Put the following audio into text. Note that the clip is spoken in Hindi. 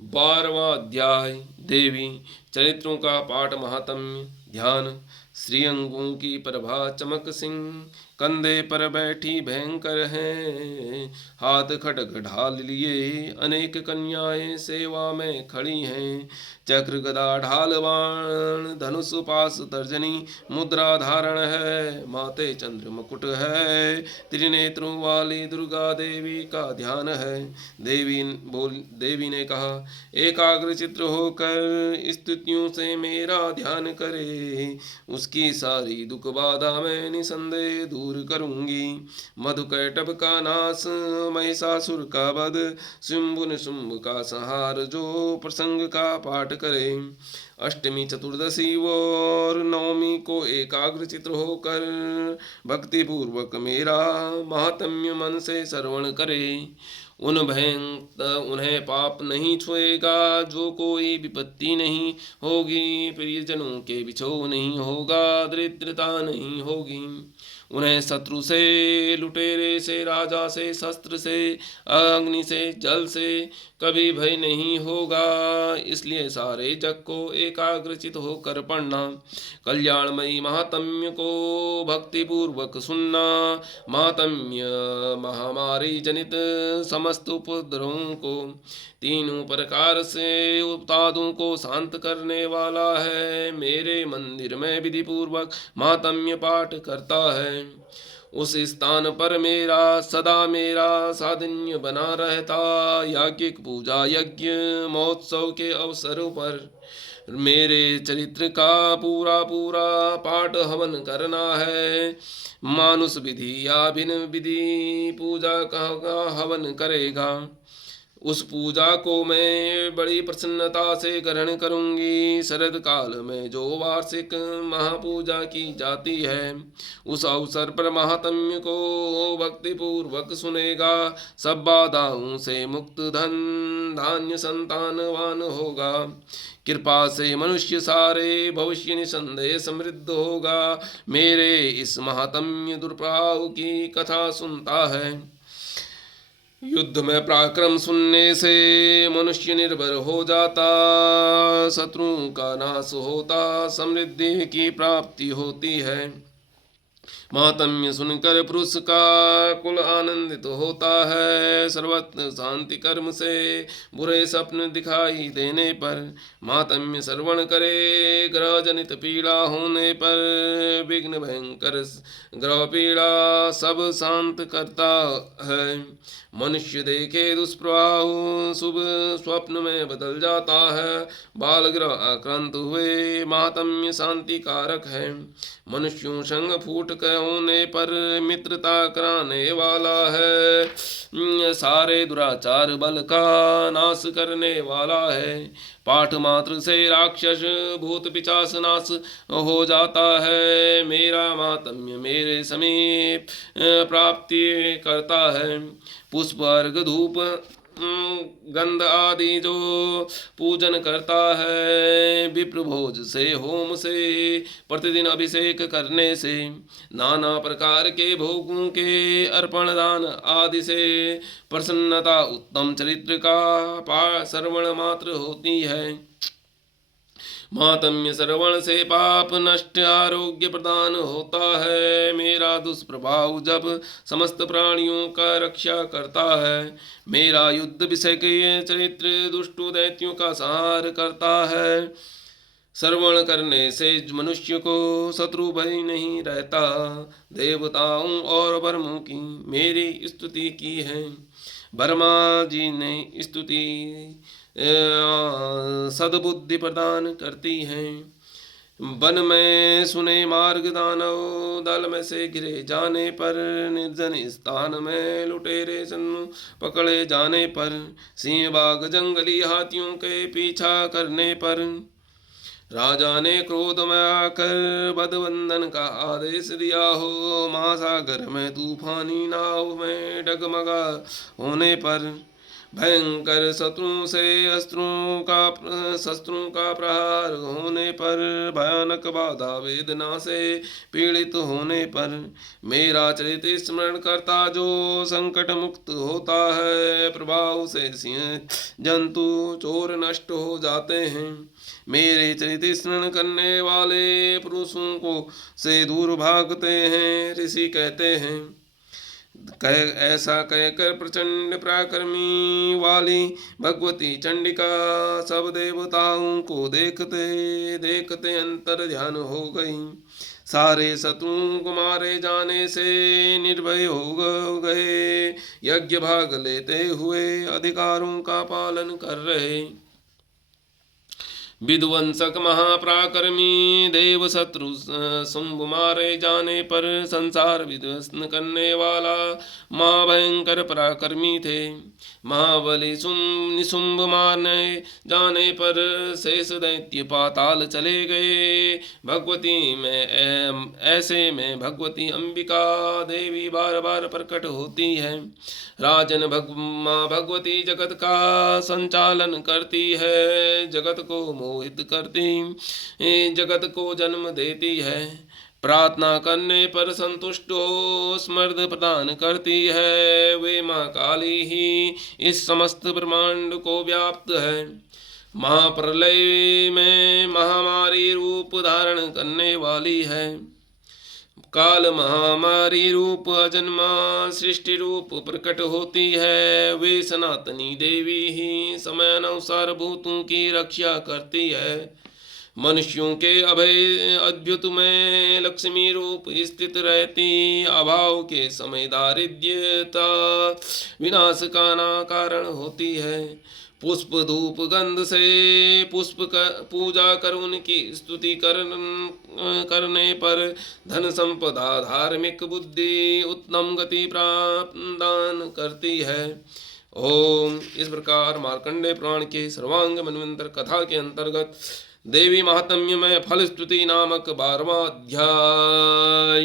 12वां अध्याय देवी चरित्रों का पाठ महात्म्य ध्यान। श्री अंगों की प्रभा चमक सिंह कंधे पर बैठी भयंकर हैं, हाथ खड्ग ढाल लिए अनेक कन्याएं सेवा में खड़ी हैं। चक्र गदा ढाल बाण धनुष पास तर्जनी मुद्रा धारण है, माथे चंद्र मुकुट है, त्रिनेत्रों वाली दुर्गा देवी का ध्यान है। देवी ने कहा, एकाग्र चित्र होकर स्तुतियों से मेरा ध्यान करे, उसकी सारी दुख बाधा मैं निसंदेह दूर करूंगी। मधुकैटभ का नाश, महिषासुर का वध, शुंभ निशुंभ का संहार जो प्रसंग का पाठ करे। अष्टमी चतुर्दशी और नवमी को एकाग्र चित्र होकर भक्ति पूर्वक मेरा महात्म्य मन से श्रवण करे। उन्हें पाप नहीं छुएगा, जो कोई विपत्ति नहीं होगी, प्रियजनों के बिछोह नहीं होगा, दरिद्रता नहीं होगी। उन्हें शत्रु से, लुटेरे से, राजा से, शस्त्र से, अग्नि से, जल से कभी भय नहीं होगा। इसलिए सारे जग को एकाग्रचित होकर पढ़ना, कल्याणमयी महात्म्य को भक्ति पूर्वक सुनना। महात्म्य महामारी जनित समस्त उपद्रवों को तीनों प्रकार से उपतादों को शांत करने वाला है। मेरे मंदिर में विधि पूर्वक महात्म्य पाठ करता है, उस स्थान पर सदा मेरा साधन्य बना रहता। याज्ञिक पूजा यज्ञ महोत्सव के अवसरों पर मेरे चरित्र का पूरा पूरा पाठ हवन करना है। मानुष विधि या भिन्न विधि पूजा का हवन करेगा, उस पूजा को मैं बड़ी प्रसन्नता से ग्रहण करूंगी। शरद काल में जो वार्षिक महापूजा की जाती है, उस अवसर पर महात्म्य को भक्ति पूर्वक सुनेगा। सब बाधाओं से मुक्त धन धान्य संतानवान होगा। कृपा से मनुष्य सारे भविष्य निसंदेह समृद्ध होगा। मेरे इस महात्म्य दुर्प्रभाव की कथा सुनता है। युद्ध में पराक्रम सुनने से मनुष्य निर्भर हो जाता, शत्रुओं का नाश होता, समृद्धि की प्राप्ति होती है। महात्म्य सुनकर पुरुष का कुल आनंदित होता है। सर्वत्र शांति कर्म से बुरे स्वप्न दिखाई देने पर महात्म्य श्रवण करे। ग्रह जनित पीड़ा होने पर विघ्न भयंकर ग्रह पीड़ा सब शांत करता है। मनुष्य देखे दुष्प्रभाव शुभ स्वप्न में बदल जाता है। बाल ग्रह आक्रांत हुए महात्म्य शांति कारक है। मनुष्यों संग फूट कर होने पर मित्रता कराने वाला है। सारे दुराचार बल का नाश करने वाला है। पाठ मात्र से राक्षस भूत पिशाच नाश हो जाता है। मेरा महात्म्य मेरे समीप प्राप्ति करता है। पुष्प अर्घ धूप गंध आदि जो पूजन करता है, विप्र भोज से, होम से, प्रतिदिन अभिषेक करने से, नाना प्रकार के भोगों के अर्पण दान आदि से प्रसन्नता उत्तम चरित्र का श्रवण मात्र होती है। महात्म्य श्रवण से पाप नष्ट, आरोग्य प्रदान होता है। मेरा दुष्प्रभाव जब समस्त प्राणियों का रक्षा करता है। मेरा युद्ध विषय के चरित्र दुष्टों दैत्यों का संहार करता है। श्रवण करने से मनुष्य को शत्रु भय नहीं रहता। देवताओं और वर्मों की मेरी स्तुति की है। वर्मा जी ने स्तुति सद्बुद्धि प्रदान करती हैं। वन में सुने मार्ग दानव दल में से घिरे जाने पर, निर्जन स्थान में लुटेरे सन्नु पकड़े जाने पर, सिंह बाघ जंगली हाथियों के पीछा करने पर, राजा ने क्रोध में आकर बदबंधन का आदेश दिया हो। महासागर में तूफानी नाव में डगमगा होने पर, भयंकर शत्रु से शस्त्रों का प्रहार होने पर, भयानक बाधा वेदना से पीड़ित होने पर, मेरा चरित स्मरण करता जो संकट मुक्त होता है। प्रभाव से सिंह जंतु चोर नष्ट हो जाते हैं। मेरे चरित स्मरण करने वाले पुरुषों को से दूर भागते हैं। ऋषि कहते हैं, ऐसा कहकर प्रचंड पराक्रमी वाली भगवती चंडिका सब देवताओं को देखते देखते अंतर ध्यान हो गई। सारे शत्रुओं को मारे जाने से निर्भय हो गए। यज्ञ भाग लेते हुए अधिकारों का पालन कर रहे विध्वंसक महापराक्रमी देव शत्रु शुंभ मारे जाने पर संसार विध्वस्त करने वाला महाभयंकर पराक्रमी थे। महाबली निशुंभ मारने जाने पर शेष दैत्य पाताल चले गए। भगवती में ऐसे में भगवती अंबिका देवी बार बार प्रकट होती है। राजन माँ भगवती जगत का संचालन करती है, जगत को मोहित करती, जगत को जन्म देती है। प्रार्थना करने पर संतुष्ट हो समर्थ प्रदान करती है। वे माँ काली ही इस समस्त ब्रह्मांड को व्याप्त है। महाप्रलय में महामारी रूप धारण करने वाली है। काल महामारी रूप अजन्मा सृष्टि रूप प्रकट होती है। वे सनातनी देवी ही समय अनुसार भूतों की रक्षा करती है। मनुष्यों के अभय अद्भुत में लक्ष्मी रूप स्थित रहती, अभाव के समय दारिद्र्यता विनाश का ना कारण होती है। पुष्प धूप गंध से पूजा कर उनकी स्तुति करने पर धन संपदा धार्मिक बुद्धि उत्तम गति प्रदान करती है। ओम। इस प्रकार मार्कंडेय पुराण के सर्वांग मनवंतर कथा के अंतर्गत देवी महात्म्य में फल स्तुति नामक 12वां अध्याय